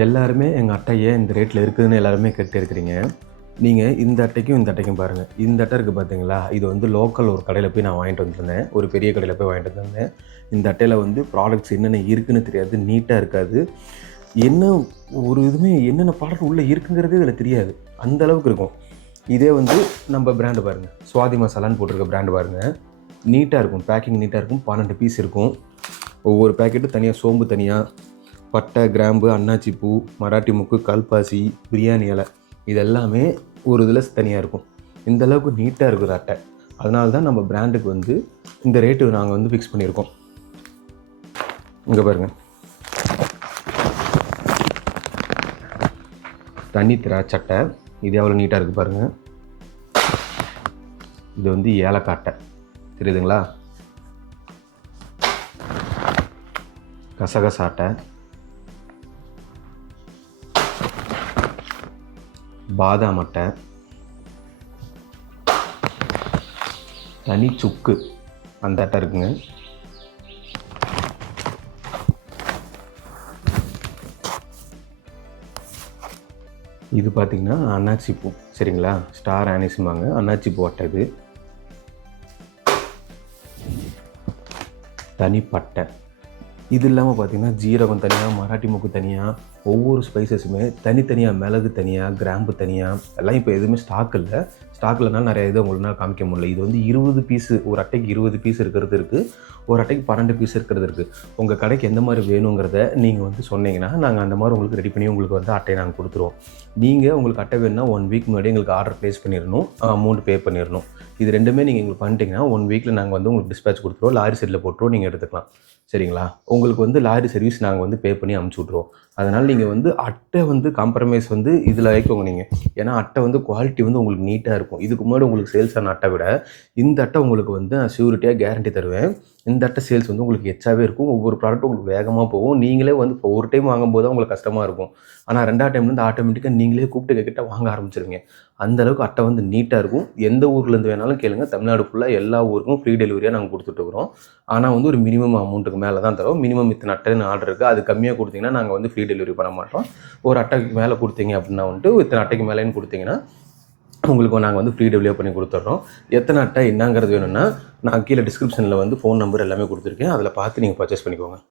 எல்லாருமே எங்கள் அட்டை ஏன் இந்த ரேட்டில் இருக்குதுன்னு எல்லாருமே கேட்டு இருக்கிறீங்க. நீங்கள் இந்த அட்டைக்கும் இந்த அட்டைக்கும் பாருங்கள். இந்த அட்டை இருக்குது பார்த்தீங்களா, இது வந்து லோக்கல் ஒரு கடையில் போய் நான் வாங்கிட்டு வந்திருந்தேன். ஒரு பெரிய கடையில் போய் வாங்கிட்டு வந்திருந்தேன். இந்த அட்டையில் வந்து ப்ராடக்ட்ஸ் என்னென்ன இருக்குதுன்னு தெரியாது, நீட்டாக இருக்காது. என்ன ஒரு இதுவுமே என்னென்ன ப்ராடக்ட் உள்ளே இருக்குங்கிறதே இதில் தெரியாது, அந்த அளவுக்கு இருக்கும். இதே வந்து நம்ம பிராண்டு பாருங்கள், சுவாதி மசாலான்னு போட்டிருக்க பிராண்டு பாருங்கள். நீட்டாக இருக்கும், பேக்கிங் நீட்டாக இருக்கும். 12 பீஸ் இருக்கும். ஒவ்வொரு பேக்கெட்டும் தனியாக, சோம்பு தனியாக, பட்டை, கிராம்பு, அன்னாச்சி பூ, மராட்டி முக்கு, கல்பாசி, பிரியாணி இலை, இதெல்லாமே ஒரு இதில் தனியாக இருக்கும். இந்த அளவுக்கு நீட்டாக இருக்குது அட்டை. அதனால தான் நம்ம பிராண்டுக்கு வந்து இந்த ரேட்டு நாங்கள் வந்து ஃபிக்ஸ் பண்ணியிருக்கோம். இங்கே பாருங்கள், தனி திராட்சை அட்டை. இது எவ்வளோ நீட்டாக இருக்குது பாருங்கள். இது வந்து ஏலக்காய் அட்டை, தெரியுதுங்களா? கசகசா அட்டை, பாதாம் அட்டை, தனி சுக்கு அந்த அட்டை இருக்குங்க. இது பார்த்திங்கன்னா அன்னாச்சி பூ, சரிங்களா? ஸ்டார் ஆனிஸ்மாங்க, அன்னாச்சி பூ அட்டை. இது தனி பட்டை. இது இல்லாமல் பார்த்திங்கன்னா ஜீரகம் தனியாக, மராட்டி மூக்கு தனியாக, ஒவ்வொரு ஸ்பைசஸுமே தனித்தனியாக, மிளகு தனியாக, கிராம்பு தனியாக, எல்லாம் இப்போ எதுவுமே ஸ்டாக் இல்லை. ஸ்டாக் இல்லைனாலும் நிறைய இது உங்களால் காமிக்க முடியல. இது வந்து 20 பீஸு, ஒரு அட்டைக்கு 20 பீஸ் இருக்கிறது இருக்குது, ஒரு அட்டைக்கு 12 பீஸ் இருக்கிறது இருக்குது. உங்கள் கடைக்கு எந்த மாதிரி வேணுங்கிறத நீங்கள் வந்து சொன்னீங்கன்னா நாங்கள் அந்த மாதிரி உங்களுக்கு ரெடி பண்ணி உங்களுக்கு வந்து அட்டையை நாங்கள் கொடுத்துருவோம். நீங்கள் உங்களுக்கு அட்டை வேணும்னா 1 வீக் முன்னாடி எங்களுக்கு ஆர்டர் ப்ளேஸ் பண்ணிடணும், அமௌண்ட் பே பண்ணிடணும். இது ரெண்டுமே நீங்கள் எங்களுக்கு பண்ணிட்டீங்கன்னா 1 வீக்கில் நாங்கள் வந்து உங்களுக்கு டிஸ்பேச் கொடுத்துருவோம், லாரி செட்டில் போட்டுருவோம், நீங்கள் எடுத்துக்கலாம், சரிங்களா? உங்களுக்கு வந்து லாரி சர்வீஸ் நாங்கள் வந்து பே பண்ணி அமுச்சு விட்ருவோம். அதனால் நீங்கள் வந்து அட்டை வந்து காம்ப்ரமைஸ் வந்து இதில் வைக்கோங்க நீங்கள். ஏன்னா அட்டை வந்து குவாலிட்டி வந்து உங்களுக்கு நீட்டாக இருக்கும். இதுக்கு முன்னாடி உங்களுக்கு சேல்ஸ் ஆன அட்டை விட இந்த அட்டை உங்களுக்கு வந்து நான் ஷூரிட்டியாக கேரண்டி தருவேன். இந்த அட்டை சேல்ஸ் வந்து உங்களுக்கு எச்சாவே இருக்கும். ஒவ்வொரு ப்ராடக்ட்டும் உங்களுக்கு வேகமாக போகும். நீங்களே வந்து இப்போ ஒரு டைம் வாங்கும்போது தான் உங்களுக்கு கஷ்டமாக இருக்கும். ஆனால் 2ஆவது டைம்லேருந்து ஆட்டோமேட்டிக்காக நீங்களே கூப்பிட்டு கிட்ட வாங்க ஆரம்பிச்சிருங்க. அந்தளவுக்கு அட்டை வந்து நீட்டாக இருக்கும். எந்த ஊர்லேருந்து வேணாலும் கேளுங்க, தமிழ்நாடு ஃபுல்லாக எல்லா ஊருக்கும் ஃப்ரீ டெலிவரியாக நாங்கள் கொடுத்துட்ருக்குறோம். ஆனால் வந்து ஒரு மினிமம் அமௌண்ட்டுக்கு மேலே தான் தரோம். மினிமம் இத்தனை அட்டைன்னு ஆர்டர் இருக்குது. அது கம்மியாக கொடுத்தீங்கன்னா நாங்கள் வந்து ஃப்ரீ டெலிவரி பண்ண மாட்டோம். ஒரு அட்டைக்கு மேலே கொடுத்தீங்க அப்படின்னா வந்துட்டு இத்தனை அட்டைக்கு மேலேன்னு கொடுத்தீங்கன்னா உங்களுக்கு நாங்கள் வந்து ஃப்ரீ டெலிவரி பண்ணி கொடுத்துட்றோம். எத்தனை அட்டை என்னங்கிறது வேணும்னா நான் கீழே டிஸ்கிரிப்ஷனில் வந்து ஃபோன் நம்பர் எல்லாமே கொடுத்துருக்கேன், அதில் பார்த்து நீங்கள் பர்ச்சேஸ் பண்ணிக்கோங்க.